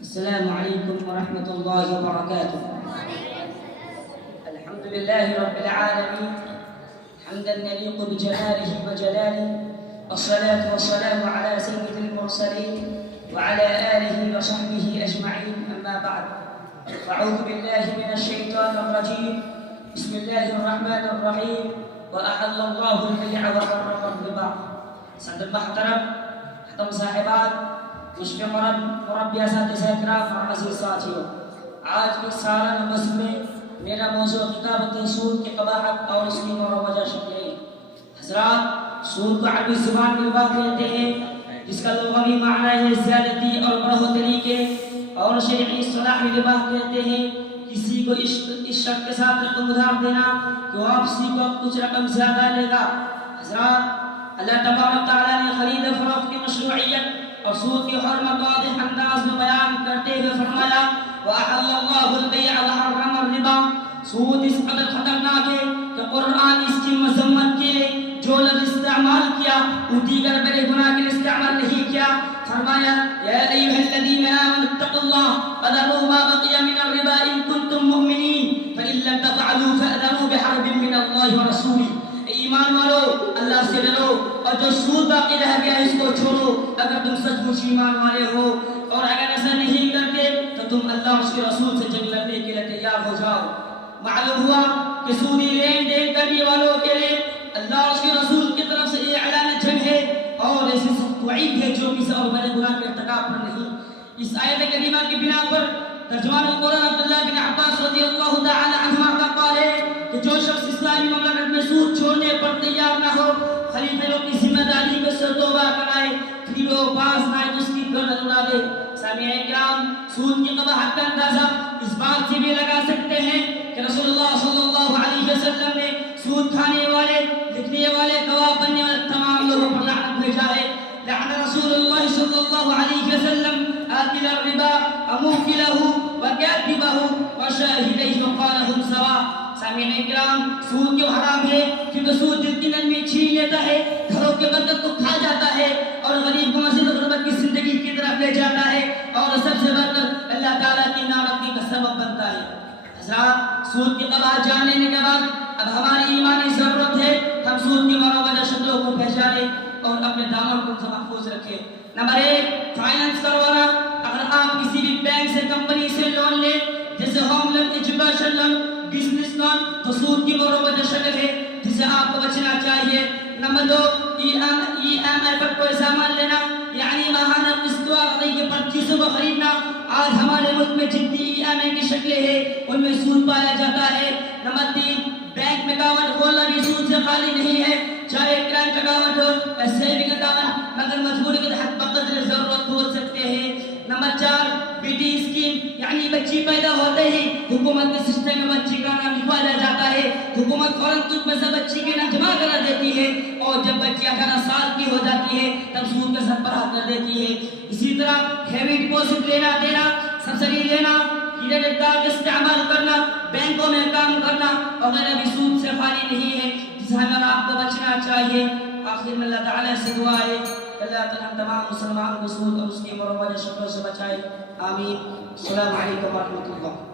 السلام عليكم ورحمة الله وبركاته. الحمد لله رب العالمين حمدا يليق بجلاله وجلاله، والصلاة والسلام على سيد المرسلين وعلى آله وصحبه أجمعين، أما بعد. أعوذ بالله من الشيطان الرجيم. بسم الله الرحمن الرحيم. وأحل الله البيع وحرم الربا. صدر محترم ختم صاحبات مشفقراً مربیہ اساتذہ کرام اور عزیز ساتھیوں، آج کی سالانہ نمبر میں میرا موضوع کتابت سود کی قباحت اور اس کی مروجہ شکلیں۔ حضرات، سود کو عربی زبان میں ربا کہتے ہیں، جس کا لغوی معنی ہے زیادتی اور بڑھو طریقے، اور شرعی اصطلاح میں ربا کہتے ہیں کسی کو اس شرط کے ساتھ رقم ادھار دینا کہ وہ واپسی کو کچھ رقم زیادہ لے گا۔ حضرات، اللہ تبارک تعالیٰ نے خرید و فروخت کی مشروعیت اور سود کی حرمت واضح انداز میں بیان کرتے ہوئے فرمایا وَأَحَلَّ اللَّهُ الْبَيْعَ وَحَرَّمَ الرِّبَا۔ سود اس قدر خطرناک ہے کہ قرآن اس کی مذمت کے جو لفظ استعمال کیا وہ دیگر بڑے گناہ کے استعمال نہیں کیا۔ فرمایا یا ایھا الذین آمنوا اتقوا اللہ وذروا ما بقی من الربا ان کنتم مؤمنین فإن لم تفعلوا فأذنوا بحرب من اللہ ورسولہ۔ ایمان والو، اللہ سے ڈرو اور جو سود باقی رہ گیا اس کو چھوڑو اگر تم سچ مچ ایمان والے ہو، اور اگر ایسا نہیں کرتے تو تم اللہ اور اس کے رسول سے جنگ لڑنے کے لیے تیار ہو جاؤ۔ معلوم ہوا کہ سودی لین دین کرنے والوں کے لیے اللہ اور اس کے رسول کی طرف سے یہ اعلان جنگ ہے اور ایسی سخت وعید ہے جو کسی اور بڑے گناہ کے ارتکاب پر نہیں۔ اس آیت کریمہ کی بنا پر ترجمان القرآن عبداللہ بن عباس رضی اللہ تعالی عنہما کا قول ہے کہ جو شخص اسلامی مملکت میں سود چھوڑنے پر تیار نہ ہو، خلیفہ لوگ کی ذمہ داری کو سے توبہ کرائے، پھر وہ پاس نہ آئے تو اس کی گردن اڑا دے۔ سامعین کرام، سود کی قباحت کا اندازہ اس بات سے بھی لگا سکتے ہیں کہ رسول اللہ صلی اللہ علیہ وسلم نے سود کھانے والے، لکھنے والے، گواہ بننے والے تمام لوگوں پر لعنت بھیجا ہے۔ لعن رسول اللہ صلی اللہ علیہ وسلم آکل الربا وموکلہ وکاتبہ وشاہدیہ وقالہم سواء۔ سامعین کرام، سود کیوں حرام ہے؟ کیونکہ سود دل کی نرمی چھین لیتا ہے، گھروں کے برکت کو کھا جاتا ہے اور غریب کو مزید غربت کی زندگی کی طرف لے جاتا ہے، اور سب سے بڑھ کر اللہ تعالیٰ کی ناراضگی کا سبب بنتا ہے۔ حضرات، سود کی قباحت جان لینے کے بعد اب ہماری ایمانی ضرورت ہے ہم سود کی مروجہ شکلوں کو پہچانے اور اپنے دامن کو محفوظ رکھیں۔ نمبر 1، فائنانس کروانا۔ اگر آپ کسی بھی بینک سے، کمپنی سے لون لیں، جیسے home loan, education loan, business loan, تو سود کی مروجہ شکل ہے جسے آپ کو بچنا چاہیے۔ نمبر 2، ای ایم آئی پر کوئی سامان لینا، یعنی ماہانہ قسطوں پر چیزوں کو خریدنا۔ آج ہمارے ملک میں جتنی ای ایم آئی کی شکلیں ہیں ان میں سود پایا جاتا ہے۔ نمبر 3، بینک میں اکاؤنٹ کھولنا بھی سود سے خالی نہیں ہے، چاہے کرنٹ اکاؤنٹ ہو یا سیونگ اکاؤنٹ، مگر مجبوری کے تحت بقدر ضرورت کھول سکتے ہیں۔ نمبر 4، بیٹی اسکیم، یعنی بچی پیدا ہوتے ہی حکومت کے سسٹم میں بچی کا نام لکھوایا جاتا ہے، حکومت فوراً تجھ میں سے بچی کے نام جمع کرا دیتی ہے، اور جب بچی 18 سال کی ہو جاتی ہے تب سود کا سربراہ کر دیتی ہے۔ اسی طرح ہیوی ڈپوزٹ لینا دینا، سبسڈی لینا، کریڈٹ کارڈ استعمال کرنا، بینکوں میں کام کرنا وغیرہ بھی سود سے خالی نہیں ہے، جس سے ہمیں آپ کو بچنا چاہیے۔ آخر میں اللہ تعالیٰ سے دعا ہے کہ اللہ تعالیٰ ہم تمام مسلمانوں کو سود اور اس کی مروجہ شکلوں سے بچائے، آمین۔ السلام علیکم ورحمۃ اللہ۔